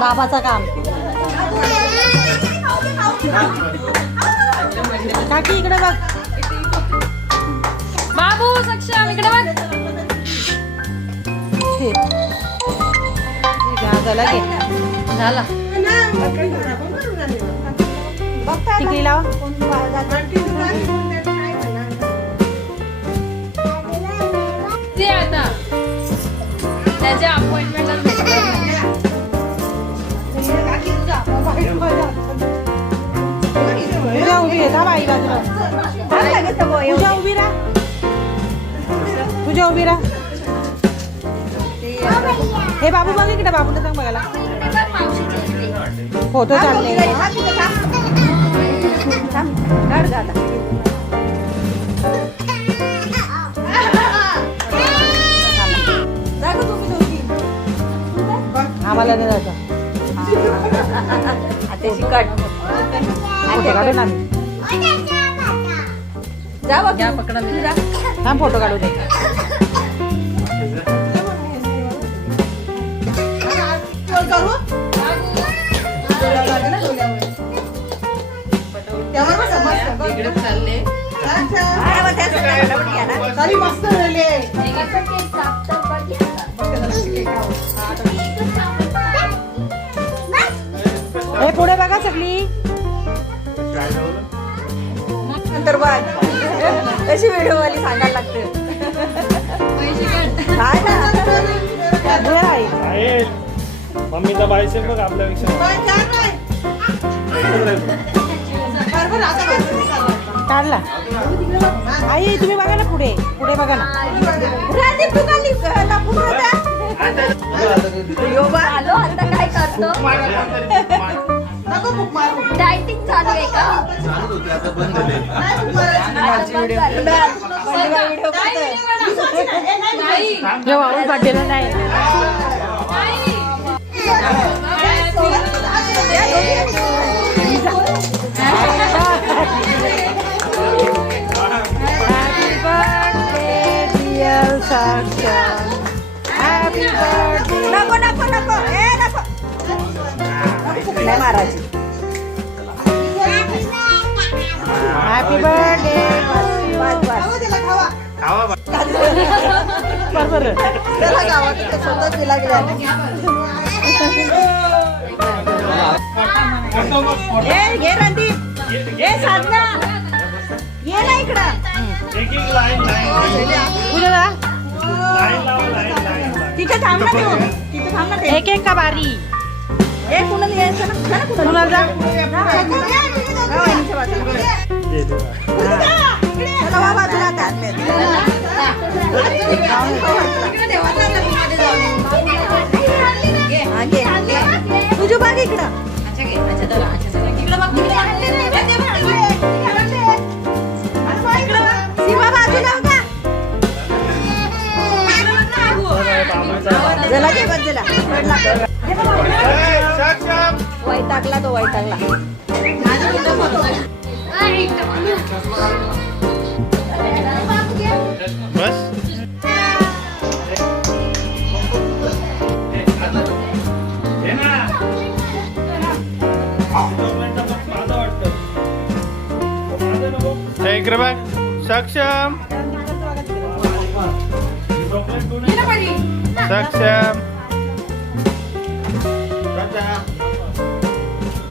बाबाचं काम. काकी इकडे बघ. बाबू सक्षम इकडे बघ. झाला घे. झाला. तिकडी लावा. ते आता त्याच्या अपॉइंटमेंटला पूजा उभी आहे का बाई बाजूला. पूजा उभी राहा. पूजा उभी राहा. हे बाबू बघ इकडे. बाबूला सांग बघायला. फोटो चालले. आम्हाला नाही जायचं. फोटो काढू ना आम्ही. घ्या पकडा मी. थांब फोटो काढू दे. हे पुढे बघा सगळी. नंतर बघ कशी व्हिडिओ वाली सांगायला लागते. मम्मीचा बायसेप बघ आपल्यापेक्षा. काढला. आई तुम्ही बघा ना पुढे. पुढे बघा ना. आलो आता काय करतो. डायटिंग चालू आहे का. वाळून पाठवलं नाही. Happy birthday. नको नको नको. ए नको. नाही मारायची. Happy birthday. बरोबर. त्याला गावात स्वतः दिला गेला. घे रणदीप. ए साधना ये ना इकडं. पूजा तिथे थांब ना तू. तिथे थांब ना. एक एक का बारी. ए कुणाला यायचं ना. कुणाला जा. तुझी बाग इकडं. सीमा बाजूला होता. जला घे बस जला. वैतागला तो वैतागला. बस. इकडे बघ. सक्षम. सक्षम.